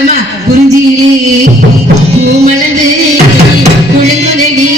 பாடுமா குறிஞ்சியிலே பூமலந்து குழுங்குதடி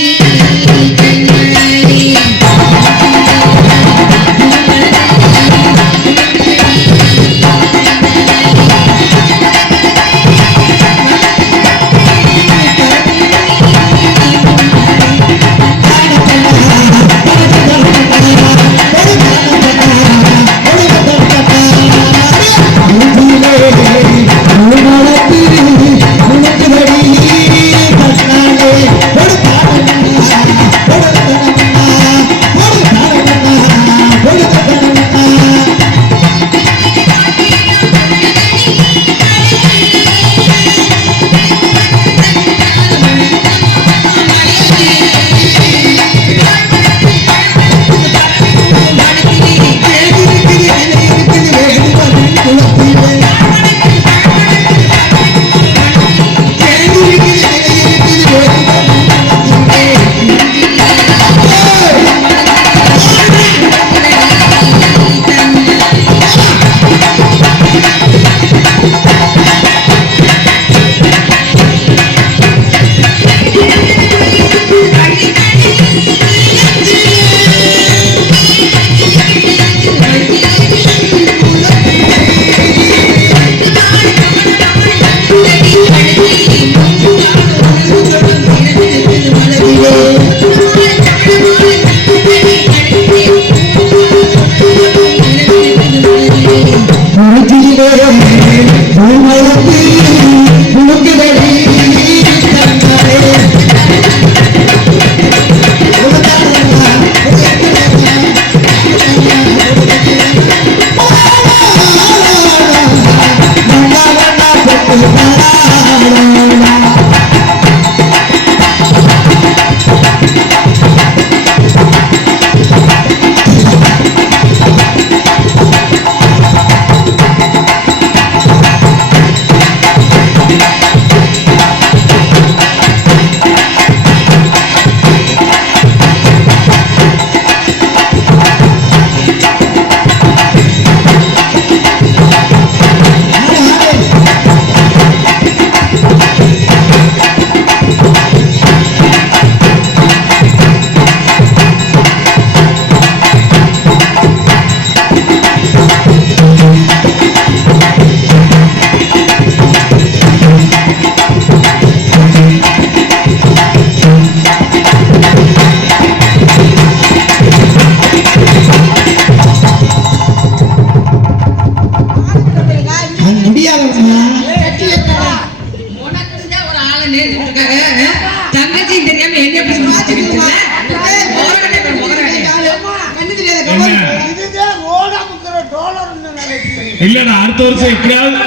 இல்லடா அடுத்த வருஷம் எப்படியாவது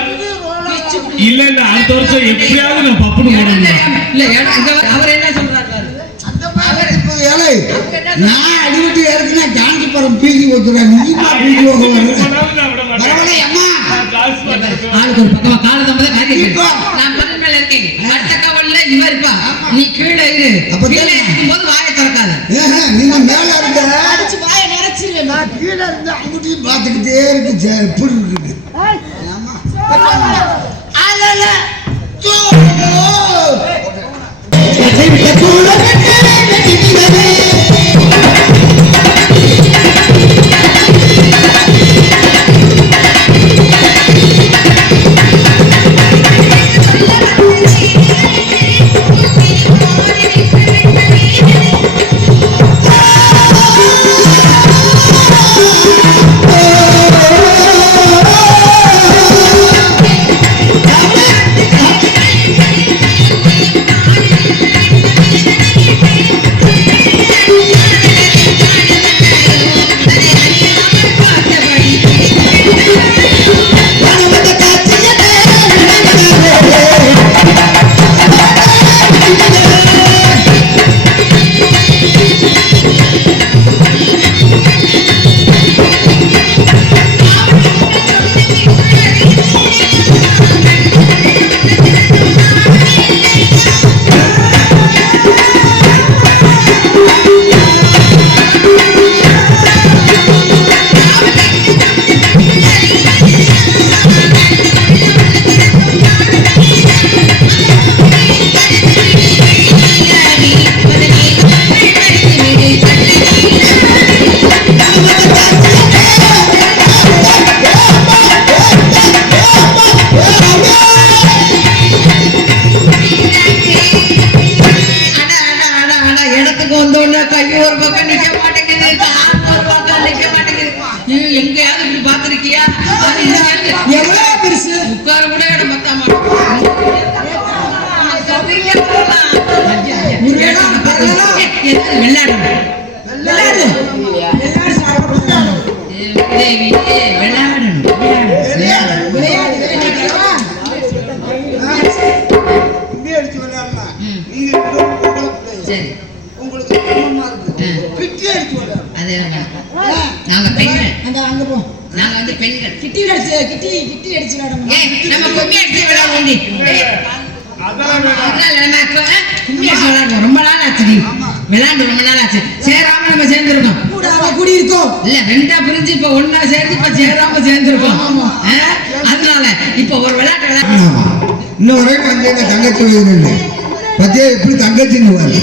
இல்ல அடுத்த வருஷம் எப்படியாவது நான் பப்புனு போடணும். இல்ல அவர் என்ன சொல்றாரு அந்த மாதிரி இப்போ ஏலே நான் அடிவிட்டு ஏறதுனா காஞ்சிபுரம் பீதி ஓத்துறாங்க நீமா பீதி ஓடுவாங்க பரவாயில்லை அம்மா ஆளுக்கு ஒரு பக்கமா கால தம்பத காரி நான் பக்கத்து மேல இருக்கேன் அடுத்த கவல்ல இவ இருப்பா நீ கீழே இரு கீழே இருக்கும்போது வாயை திறக்காத நீங்க மேல இருங்க அடிச்சு வாயை நிறைச்சிருவேன் நான் கீழே இருந்து அங்குட்டியும் பார்த்துக்கிட்டே இருக்கு எப்படி இருக்கு ஆமா ஆலல தோ விளையாடு விளையாடு தேவி விளையாடணும் விளையாடு இப்படி அடிச்சு விளையாடலாம். நீங்க ரெண்டு பேரும் பொம்பளை பிள்ளைங்க. சரி உங்களுக்கு சிரமமா இருக்கு. கிட்டி அடிச்சு விளையாடலாம். அதே நாங்க பெண்கள் அங்க போ நாங்க வந்து பெண்கள் கிட்டி அடிச்சு விளையாடணும் ஏய் நம்ம கும்மி அடிச்சு விளையாடுவோம் ரொம்ப நாள் ஆச்சு விளையாண்டு ரொம்ப நாள் ஆச்சு சேராம நம்ம சேர்ந்துருக்கோம் கூடி இருக்கோம் இல்ல ரெண்டா பிரிஞ்சு இப்ப ஒன்னா சேர்ந்து இப்ப சேராம சேர்ந்துருக்கோம் அதனால இப்ப ஒரு விளையாட்டு ஆமா. இன்னொரு வந்து எங்க தங்கச்சி உயிரில்லை. பத்தியா எப்படி தங்கச்சின்னு வருது?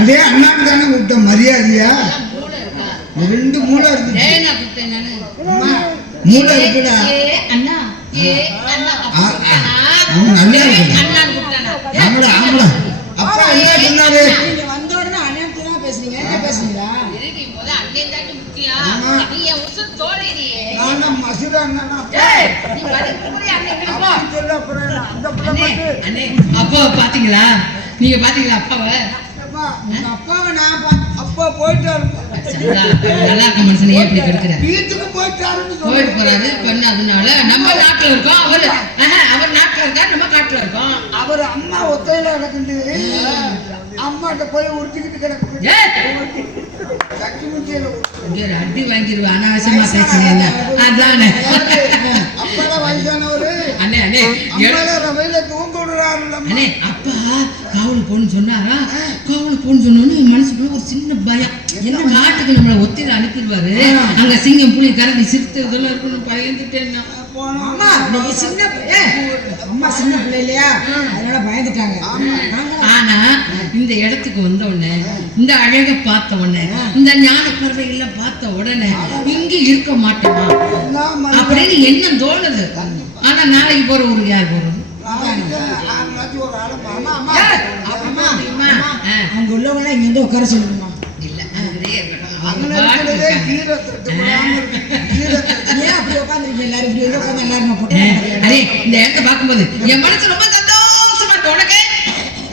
அதே அண்ணாக்கு தானே கூப்பிட்ட மரியாதையா? ரெண்டு மூளை இருக்கு. மூளை இருக்குடா. அவன் நல்லா இருக்கு. ஆமடா ஆமடா. அப்பா என்ன சொன்னாரு? நீங்க வந்த உடனே அண்ணன் தான் பேசுறீங்க என்ன பேசுறீங்களா நானும் மசுரா அண்ணனா? அப்படி சொல்ல அப்புறம் என்ன? அந்த பிள்ளை மட்டும் அப்பா பாத்தீங்களா நீங்க பாத்தீங்களா அப்பாவை அம்மா, உங்க அப்பாவை நான் அப்பா போயிட்டாரு. நல்லா இருக்க மனுஷனை எப்படி கெடுக்கிற வீட்டுக்கு போயிட்டாருன்னு போயிட்டு சொல்லுங்க. போறாரு பண்ண அதனால நம்ம நாட்டுல இருக்கோம் அவர் அவர் நாட்டுல இருக்கா நம்ம காட்டுல இருக்கோம் அவர் அம்மா ஒத்தையில கிடக்குது. அம்மாட்ட போய் உறுத்திக்கிட்டு கிடக்குது. கட்சி முச்சியில இங்க ஒரு அடி வாங்கிடுவேன் அனாவசியமா பேசுறீங்க அதானே அப்பதான் வயசானவரு. அண்ணே அண்ணே அம்மால ரவையில தூங்க விடுறாருல்ல. அண்ணே அப்பா காவல் போன்னு சொன்னாரா காவல் போன்னு சொன்னோன்னு என் மனசுக்குள்ள ஒரு சின்ன பயம் என்ன காட்டுக்கு நம்மள ஒத்திர அனுப்பிடுவாரு அங்க சிங்கம் புலி கரடி சிறுத்தை இதெல்லாம் இருக்கணும் பயந்துட்டேன் நான். அம்மா நீங்க சின்ன அம்மா சின்ன பிள்ளை இல்லையா அதனால பயந்துட்டாங்க ஆனா இந்த இடத்துக்கு வந்த உடனே இந்த அழக பார்த்த உடனே இந்த ஞான பறவைகளை பார்த்த உடனே இங்க இருக்க மாட்டோமா அப்படின்னு என்ன தோணுது ஆனா நாளைக்கு போற ஊருக்கு யார் போறது ஒரு ஆளை அங்க உள்ளவங்க இங்க வந்து உட்கார சொல்லுங்கம்மா இல்ல அங்கேயே இருக்கட்டும். அவங்க பாட்டுக்கு இருக்காங்க. ஏன் அப்படி உட்காந்துருக்கீங்க எல்லாரும் இப்படி வந்து உட்காந்து எல்லாரும் போட்டு அதே இந்த இடத்த பார்க்கும்போது என் மனசு ரொம்ப சந்தோஷமா இருக்கு உனக்கு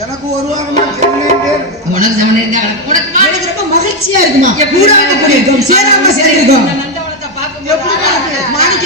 எனக்கு ஒரு வாரமா சென்னையிலே இருக்கு. உனக்கு சமணம் உனக்கு எனக்கு ரொம்ப மகிழ்ச்சியா இருக்குமா கூட வந்து கூடியிருக்கோம் சேராம சேர்ந்திருக்கோம் நந்தவனத்தை பார்க்கும்போது மாணிக்க